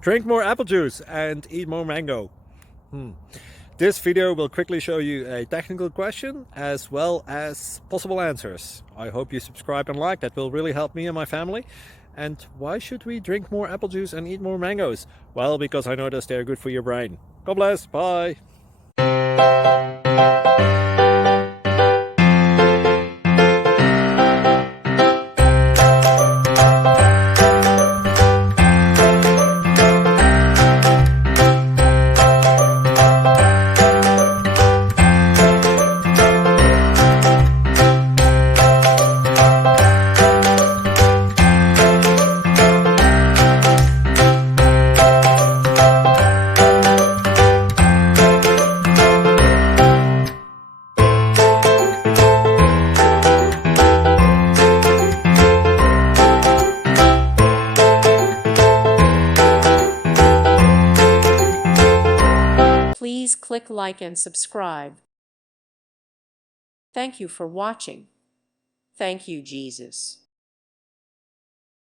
Drink more apple juice and eat more mango. This video will quickly show you a technical question as well as possible answers. I hope you subscribe and like, that will really help me and my family. And why should we drink more apple juice and eat more mangoes? Well, because I noticed they're good for your brain. God bless, bye! Please click like and subscribe. Thank you for watching. Thank you, Jesus.